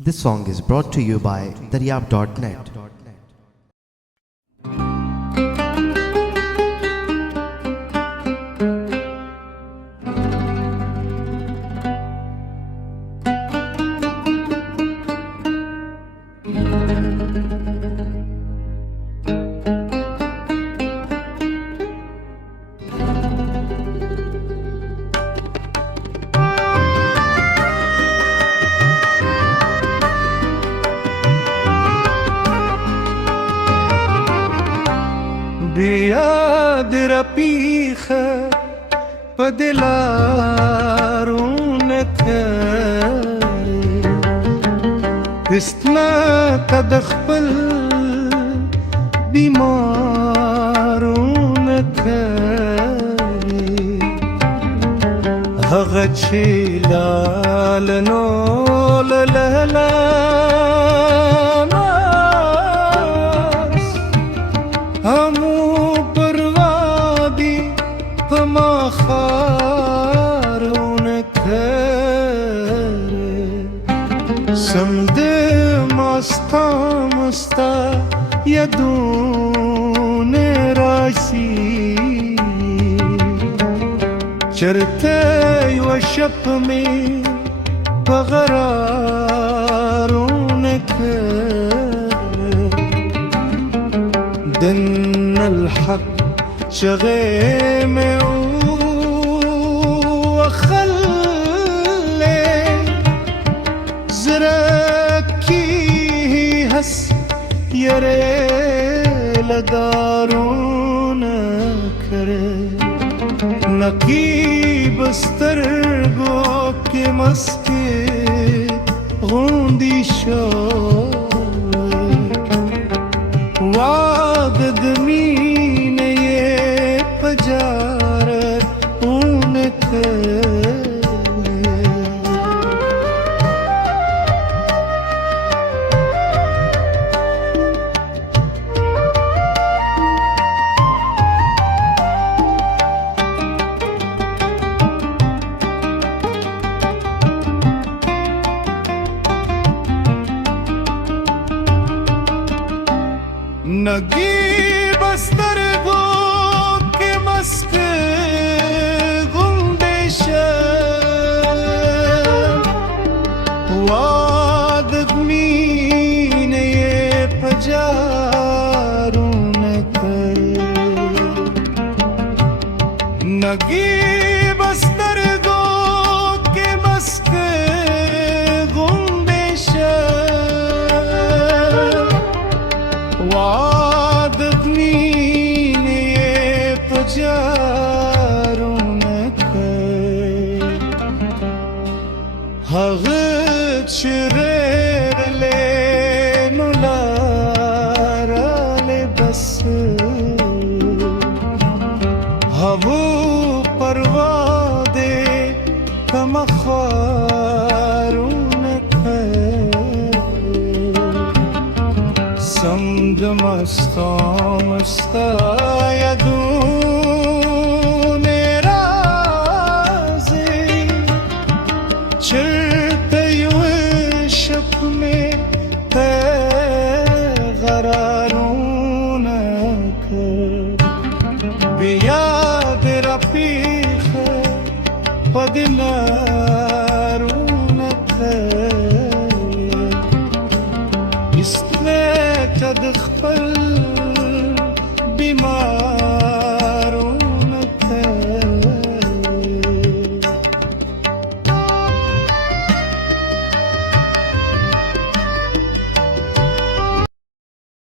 This song is brought to you by Daryab.net. بياد ربيخة بدلارونك استنا تدخل بیمارونك هغه چې لالنو لهلا ما خارونك سمد مستا مستا يدون راسي چرته وشپ میں بغرارونك دن الحق شغي میں وخلي زركي هس يري لدارون کرے نقيب استرگو کے مسکے غوندی شو وعدد مين جارت اونك نگیب استرگو وعدد مين يبجارونك نگيب استرگو کے مسک گندش وعدد مين يبجارونك شرير لين ولارا لبس هبو پروادے کم خارونك سمد مستا مستا يدون رازي غرارونك بياد ربيخة بدلارونك استنى تدخل